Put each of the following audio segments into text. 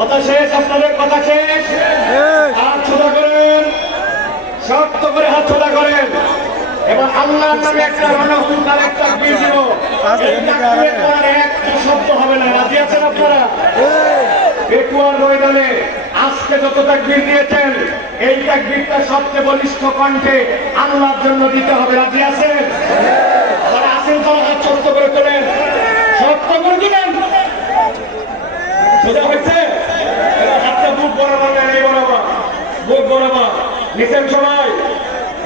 কথা শেষ, আপনাদের কথা শেষ। হাত সোজা করেন, শক্ত করে হাত সোজা করেন। এবং আল্লাহর নামে একটা রণহুঙ্কার, একটা তাকবীর দিব। এই তাকবীরের পর একটা শব্দ হবে না। রাজি আছেন আপনারা? পেকুয়ার ময়দানে আজকে যত তাকবীর দিয়েছেন, এই তাকবীরটা সবচেয়ে বলিষ্ঠ কণ্ঠে আল্লাহর জন্য দিতে হবে। রাজি আছেন? যারা আছেন তারা হাত শক্ত করে তোলেন, শক্ত করে দিলেন। সোজা হয়েছে? এবার হাতটা বুক বরাবর নেন, এই বরাবর, বুক বরাবর নিচেন সবাই।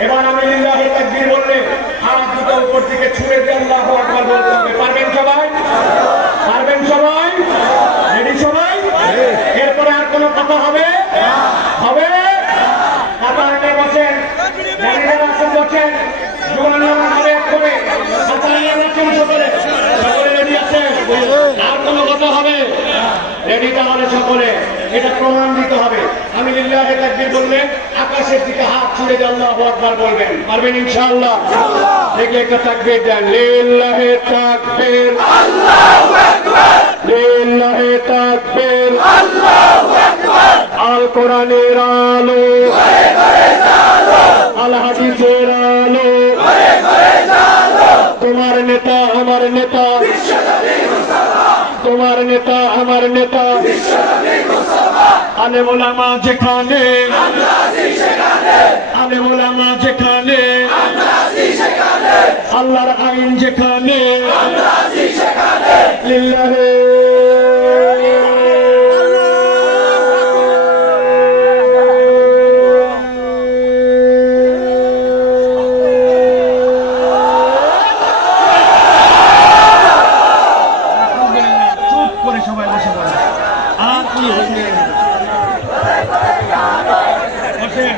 এবার আমি লিল্লাহি তাকবীর বললে হাত দুটো উপর দিকে ছুঁড়ে দিয়ে আল্লাহু আকবার বলতে হবে। পারবেন সবাই? পারবেন সবাই? রেডি সবাই? এরপরে আর কোনো কথা হবে? হবে? কাতারে বসেন, দাঁড়িয়ে আছেন বসেন, জোয়ানরা হবে এক করে, কাতারে বসেন সকলে। সকলে রেডি আছেন? আর কোনো কথা হবে? রেডি তাহলে সকলে, এটা প্রমাণ দিতে হবে। আমি লিল্লাহি তাকবীর বললে আকাশের দিকে হাত ছুড়ে দিয়ে আল্লাহু আকবার বলবেন। পারবেন ইনশাআল্লাহ? দেখে একটা তাকবীর দেন। লিল্লাহি তাকবীর, আল্লাহু আকবার। লিল্লাহি তাকবীর, আল্লাহু আকবার। আল কোরআনের আলো ঘরে ঘরে জ্বালো, আল হাদিসের আলো ঘরে ঘরে জ্বালো। তোমার নেতা আমার নেতা বিশ্বনবী মুস্তাফা, তোমার নেতা আমার নেতা বিশ্বনবী মুস্তাফা। আলেম ওলামা যেখানে আমরা আছি সেখানে, আলেম ওলামা যেখানে আমরা আছি সেখানে, আল্লাহর আইন যেখানে আমরা আছি সেখানে। লিল্লাহি সবাই বসে পড়ে। আর কি